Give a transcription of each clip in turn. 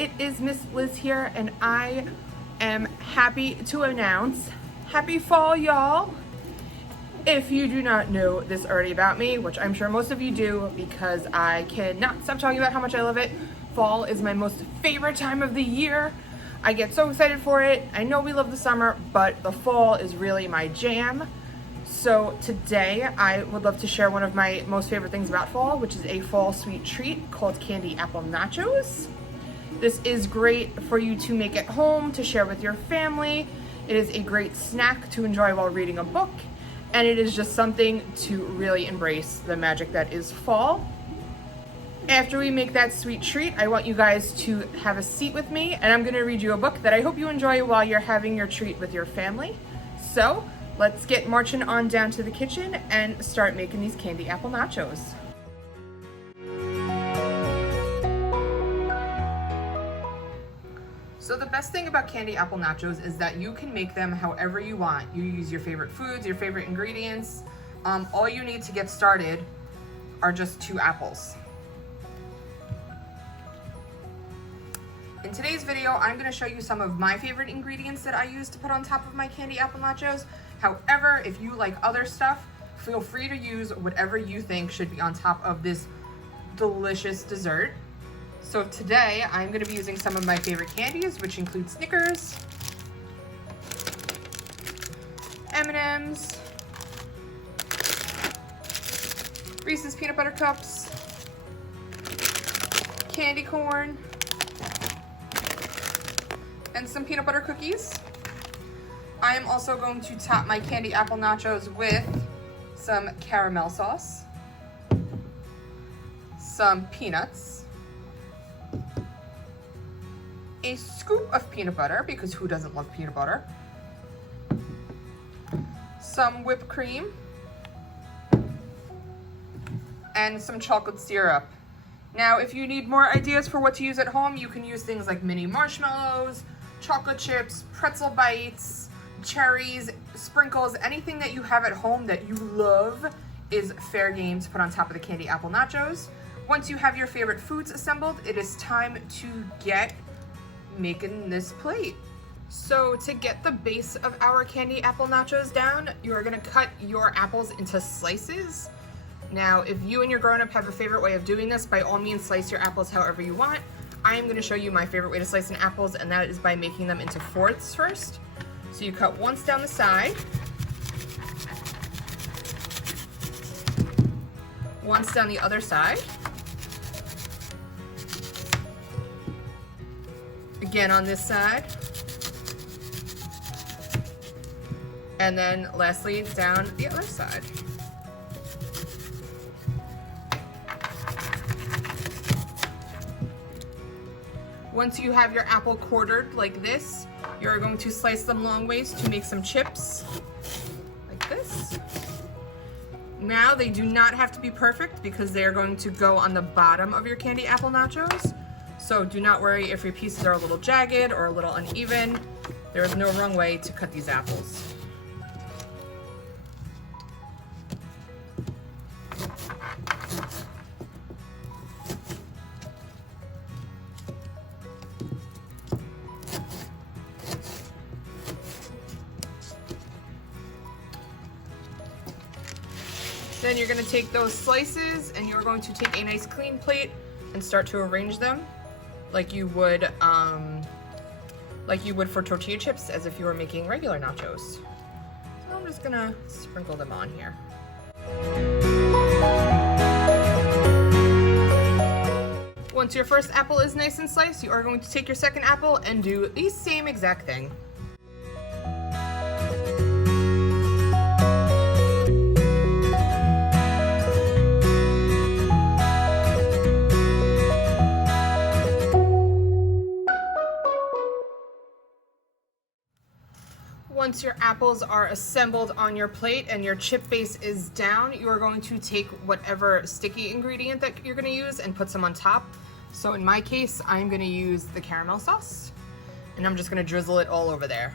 it is Miss Liz here, and I am happy to announce happy fall, y'all. If you do not know this already about me, which I'm sure most of you do because I cannot stop talking about how much I love it, fall is my most favorite time of the year. I get so excited for it. I know we love the summer, but the fall is really my jam. So today I would love to share one of my most favorite things about fall, which is a fall sweet treat called candy apple nachos. This is great for you to make at home, to share with your family. It is a great snack to enjoy while reading a book, and it is just something to really embrace the magic that is fall. After we make that sweet treat, I want you guys to have a seat with me, and I'm gonna read you a book that I hope you enjoy while you're having your treat with your family. So let's get marching on down to the kitchen and start making these candy apple nachos. So the best thing about candy apple nachos is that you can make them however you want. You use your favorite foods, your favorite ingredients. All you need to get started are just 2 apples. In today's video, I'm gonna show you some of my favorite ingredients that I use to put on top of my candy apple nachos. However, if you like other stuff, feel free to use whatever you think should be on top of this delicious dessert. So today, I'm gonna be using some of my favorite candies, which include Snickers, M&Ms, Reese's Peanut Butter Cups, candy corn, and some peanut butter cookies. I am also going to top my candy apple nachos with some caramel sauce, some peanuts, a scoop of peanut butter, because who doesn't love peanut butter, some whipped cream, and some chocolate syrup. Now, if you need more ideas for what to use at home, you can use things like mini marshmallows, chocolate chips, pretzel bites, cherries, sprinkles. Anything that you have at home that you love is fair game to put on top of the candy apple nachos. Once you have your favorite foods assembled, it is time to get making this plate. So to get the base of our candy apple nachos down, you are gonna cut your apples into slices. Now, if you and your grown-up have a favorite way of doing this, by all means slice your apples however you want. I am gonna show you my favorite way to slice an apples, and that is by making them into fourths first. So you cut once down the side, once down the other side, again on this side, and then lastly down the other side. Once you have your apple quartered like this, you're going to slice them long ways to make some chips, like this. Now, they do not have to be perfect because they are going to go on the bottom of your candy apple nachos. So do not worry if your pieces are a little jagged or a little uneven. There is no wrong way to cut these apples. Then you're gonna take those slices and you're going to take a nice clean plate and start to arrange them like you would for tortilla chips, as if you were making regular nachos. So I'm just gonna sprinkle them on here. Once your first apple is nice and sliced, you are going to take your second apple and do the same exact thing. Once your apples are assembled on your plate and your chip base is down, you are going to take whatever sticky ingredient that you're going to use and put some on top. So in my case, I'm going to use the caramel sauce, and I'm just going to drizzle it all over there.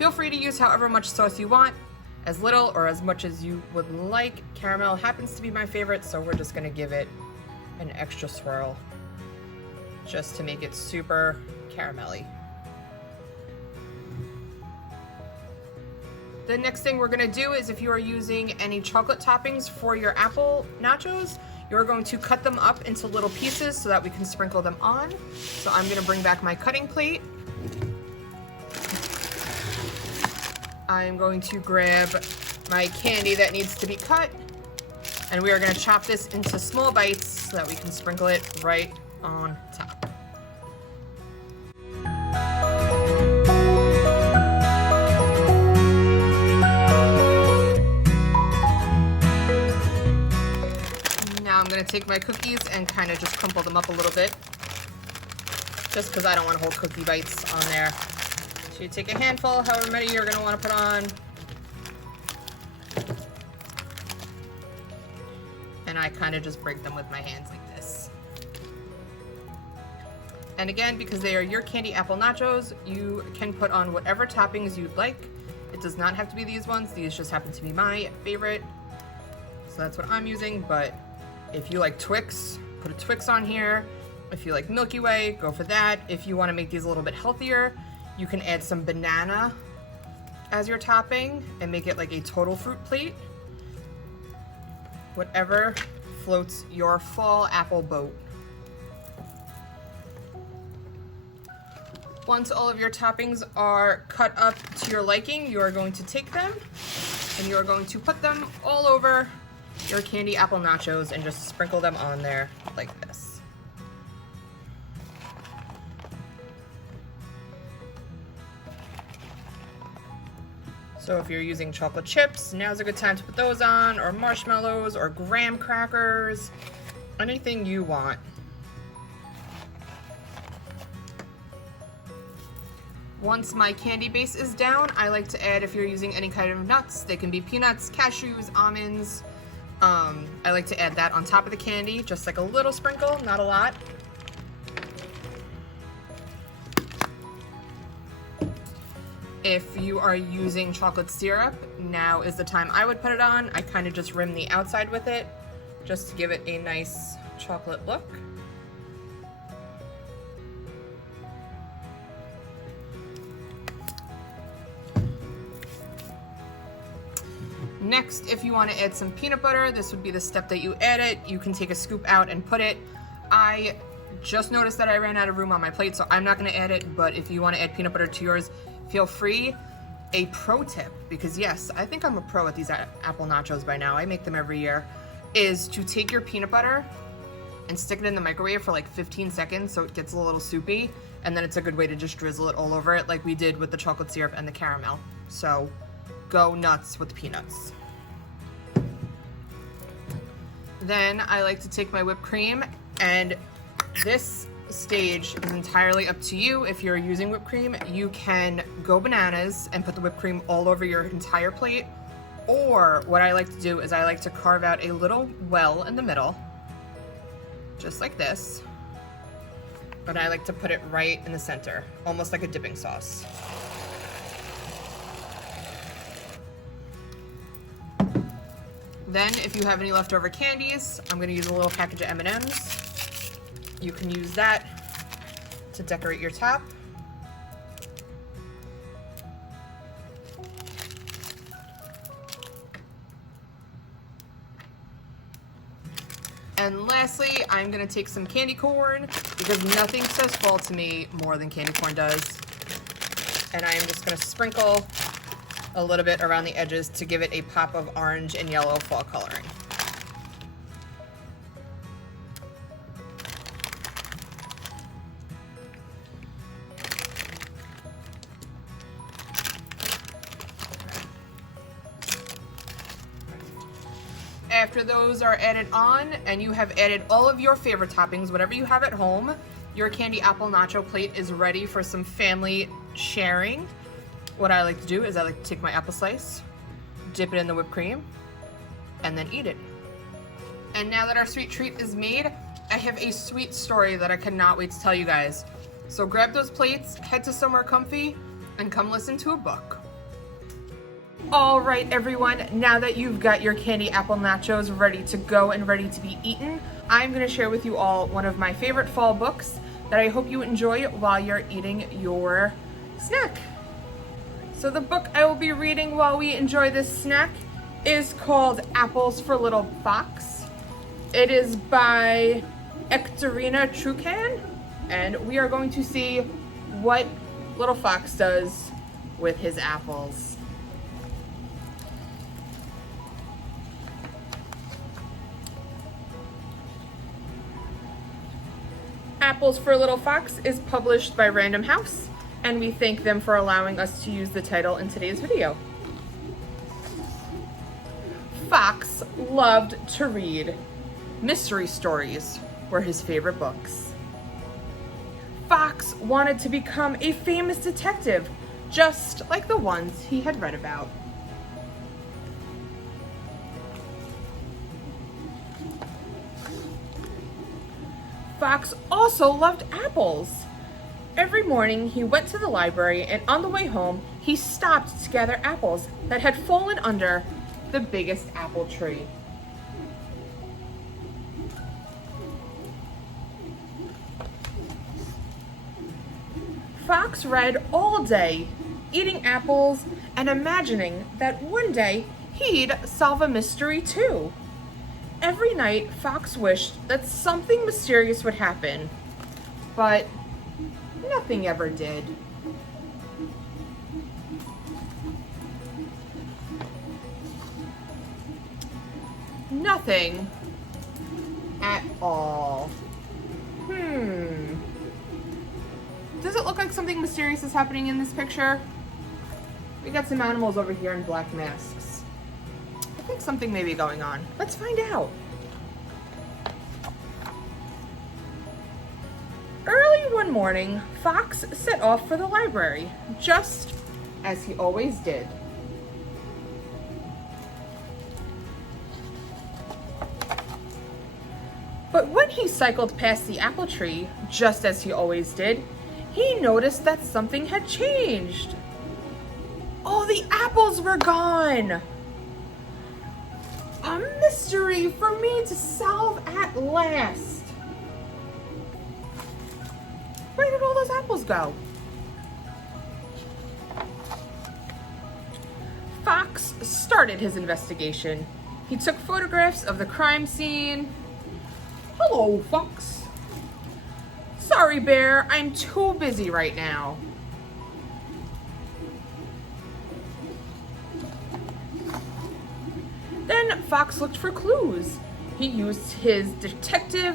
Feel free to use however much sauce you want, as little or as much as you would like. Caramel happens to be my favorite, so we're just gonna give it an extra swirl just to make it super caramelly. The next thing we're gonna do is, if you are using any chocolate toppings for your apple nachos, you're going to cut them up into little pieces so that we can sprinkle them on. So I'm gonna bring back my cutting plate. I'm going to grab my candy that needs to be cut, and we are gonna chop this into small bites so that we can sprinkle it right on top. Now I'm gonna take my cookies and kind of just crumple them up a little bit, just because I don't want to hold cookie bites on there. So you take a handful, however many you're gonna want to put on. And I kind of just break them with my hands like this. And again, because they are your candy apple nachos, you can put on whatever toppings you'd like. It does not have to be these ones. These just happen to be my favorite. So that's what I'm using, but if you like Twix, put a Twix on here. If you like Milky Way, go for that. If you want to make these a little bit healthier, you can add some banana as your topping and make it like a total fruit plate. Whatever floats your fall apple boat. Once all of your toppings are cut up to your liking, you are going to take them and you are going to put them all over your candy apple nachos and just sprinkle them on there like this. So if you're using chocolate chips, now's a good time to put those on, or marshmallows, or graham crackers, anything you want. Once my candy base is down, I like to add, if you're using any kind of nuts, they can be peanuts, cashews, almonds. I like to add that on top of the candy, just like a little sprinkle, not a lot. If you are using chocolate syrup, now is the time I would put it on. I kind of just rim the outside with it, just to give it a nice chocolate look. Next, if you want to add some peanut butter, this would be the step that you add it. You can take a scoop out and put it. I just noticed that I ran out of room on my plate, so I'm not going to add it, but if you want to add peanut butter to yours, feel free. A pro tip, because yes, I think I'm a pro at these apple nachos by now, I make them every year, is to take your peanut butter and stick it in the microwave for like 15 seconds so it gets a little soupy, and then it's a good way to just drizzle it all over it like we did with the chocolate syrup and the caramel. So go nuts with the peanuts. Then I like to take my whipped cream, and this stage is entirely up to you. If you're using whipped cream, you can go bananas and put the whipped cream all over your entire plate, or what I like to do is I like to carve out a little well in the middle, just like this, but I like to put it right in the center, almost like a dipping sauce. Then if you have any leftover candies, I'm gonna use a little package of M&Ms. You can use that to decorate your top. And lastly, I'm gonna take some candy corn, because nothing says fall to me more than candy corn does. And I'm just gonna sprinkle a little bit around the edges to give it a pop of orange and yellow fall coloring. After those are added on and you have added all of your favorite toppings, whatever you have at home, your candy apple nacho plate is ready for some family sharing. What I like to do is I like to take my apple slice, dip it in the whipped cream, and then eat it. And now that our sweet treat is made, I have a sweet story that I cannot wait to tell you guys. So grab those plates, head to somewhere comfy, and come listen to a book. All right, everyone, now that you've got your candy apple nachos ready to go and ready to be eaten, I'm going to share with you all one of my favorite fall books that I hope you enjoy while you're eating your snack. So the book I will be reading while we enjoy this snack is called Apples for Little Fox. It is by Ekaterina Trucan, and we are going to see what little fox does with his apples. Apples for Little Fox is published by Random House, and we thank them for allowing us to use the title in today's video. Fox loved to read. Mystery stories were his favorite books. Fox wanted to become a famous detective, just like the ones he had read about. Fox also loved apples. Every morning he went to the library, and on the way home he stopped to gather apples that had fallen under the biggest apple tree. Fox read all day, eating apples and imagining that one day he'd solve a mystery too. Every night, Fox wished that something mysterious would happen, but nothing ever did. Nothing at all. Does it look like something mysterious is happening in this picture? We got some animals over here in black masks. I think something may be going on. Let's find out. Early one morning, Fox set off for the library, just as he always did. But when he cycled past the apple tree, just as he always did, he noticed that something had changed. All the apples were gone. A mystery for me to solve at last. Where did all those apples go? Fox started his investigation. He took photographs of the crime scene. Hello, Fox. Sorry, Bear, I'm too busy right now. Then Fox looked for clues. He used his detecting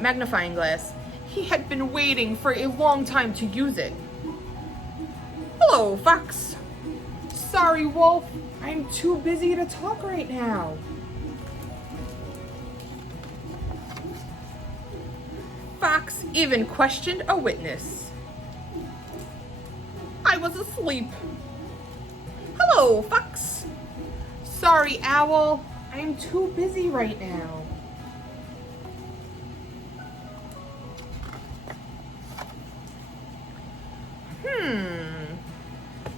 magnifying glass. He had been waiting for a long time to use it. Hello, Fox. Sorry, Wolf. I'm too busy to talk right now. Fox even questioned a witness. I was asleep. Hello, Fox. Sorry, Owl. I'm too busy right now.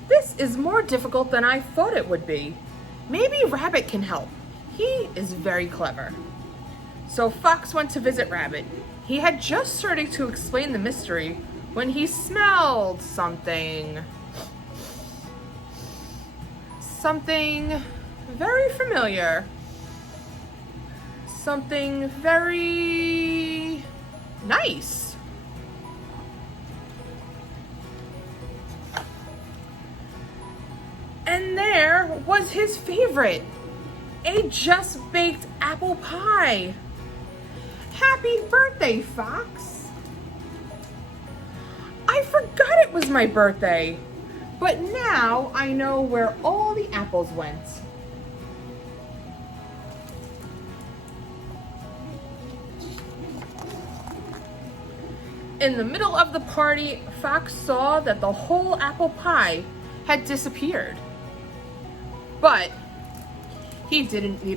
This is more difficult than I thought it would be. Maybe Rabbit can help. He is very clever. So Fox went to visit Rabbit. He had just started to explain the mystery when he smelled something. Something very familiar. Something very nice. And there was his favorite, a just-baked apple pie. Happy birthday, Fox. I forgot it was my birthday, but now I know where all the apples went. In the middle of the party, Fox saw that the whole apple pie had disappeared. But he didn't need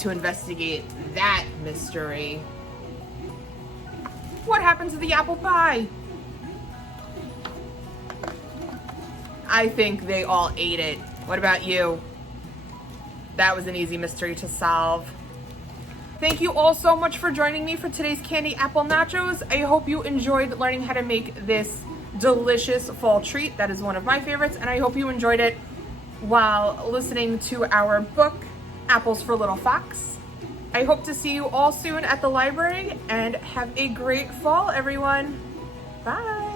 to investigate that mystery. What happened to the apple pie? I think they all ate it. What about you? That was an easy mystery to solve. Thank you all so much for joining me for today's candy apple nachos. I hope you enjoyed learning how to make this delicious fall treat. That is one of my favorites, and I hope you enjoyed it while listening to our book, Apples for Little Fox. I hope to see you all soon at the library, and have a great fall, everyone. Bye.